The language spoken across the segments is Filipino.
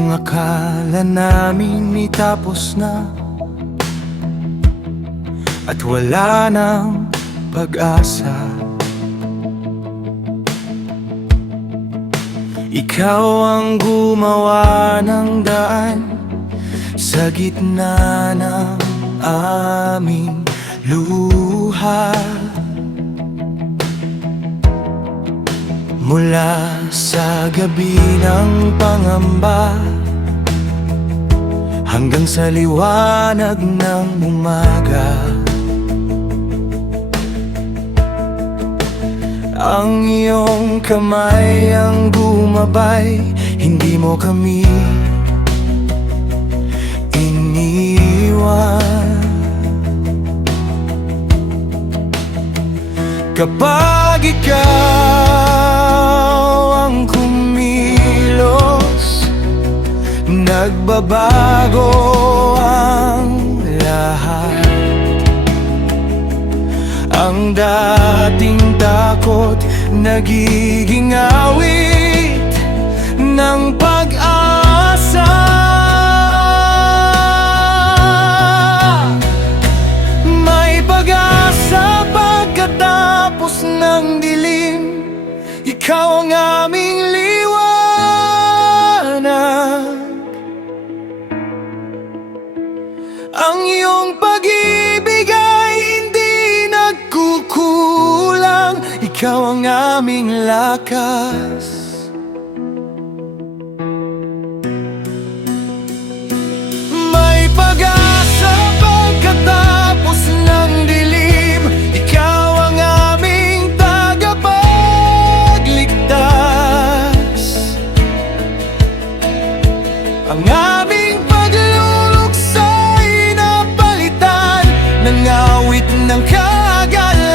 Nung akala namin itapos na at wala nang pag-asa, ikaw ang gumawa ng daan sa gitna ng aming luha. Mula sa gabi ng pangamba hanggang sa liwanag ng umaga, ang iyong kamay ang gumabay. Hindi mo kami iniwan. Kapag ikaw ang kumilos, nagbabago ang lahat. Ang dating takot nagiging awit ng pag-asa. May pag-asa pagkatapos ng dilim. Ikaw ang aming liwanag. Ang iyong pag-ibig ay hindi nagkukulang. Ikaw ang aming lakas. May pag-asa pagkatapos ng dilim. Ikaw ang aming tagapagligtas. Ang aming pagluluksay na palitan ng awit ng kagalakan.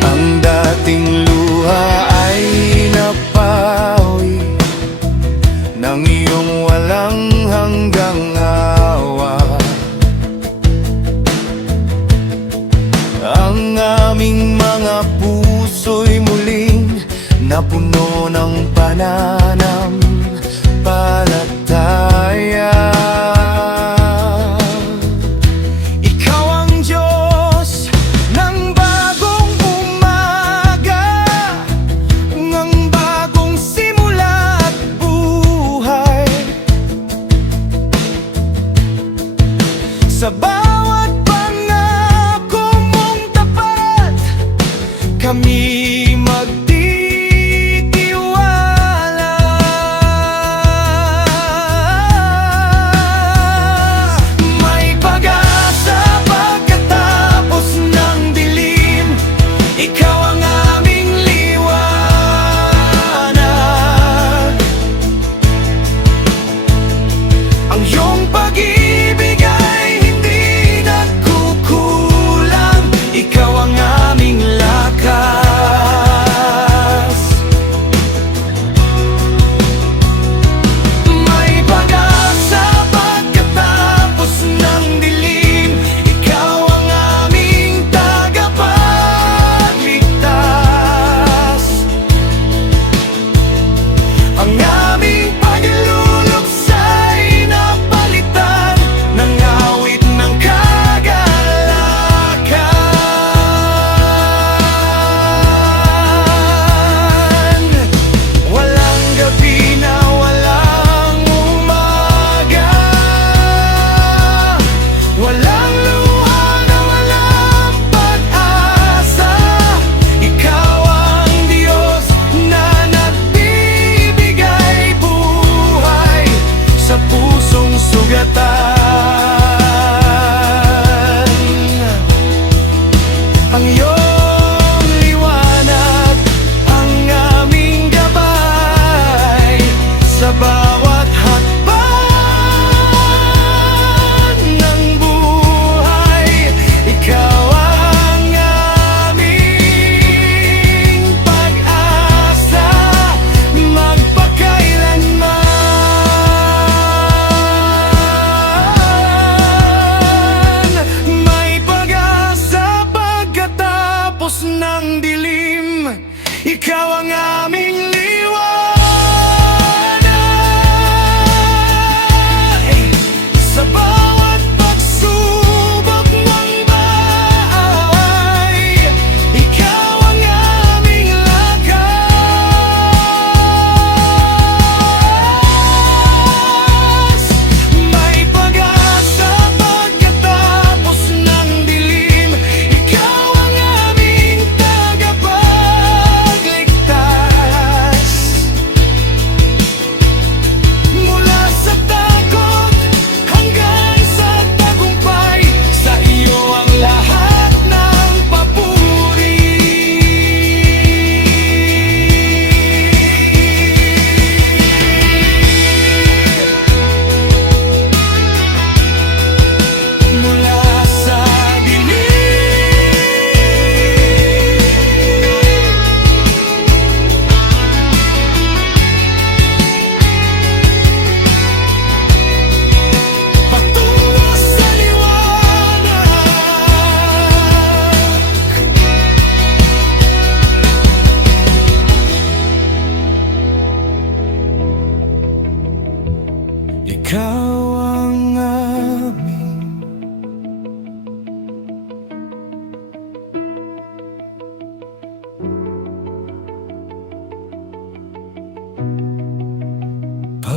Ang dating luha ay napawi ng iyong walang hanggang awa. Ang aming mga puso'y muling napuno ng pananampalataya. Ikaw ang Diyos ng bagong umaga, ng bagong simula at buhay. Sa bawat pangako mong tapat, kami magtitiwala. May pag-asa pagkatapos ng dilim. Ikaw ang aming liwanag. Ang iyong pag-ibig ay hindi nagkukulang. Ikaw ang aming lakas. May pag-asa pagkatapos ng dilim. Ikaw ang aming tagapagligtas. Ang aming pagluluksay na palitan ng awit ng kagalakan. Walang gabi na walang umaga, walang luha na walang pag-asa. Ikaw ang Diyos na nagbibigay buhay sa pusong sugatan. Ang iyong liwanag ang aming gabay sa bawat hakbang ng buhay. Ikaw ang aming pag-asa magpakailanman.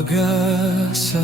pag-asa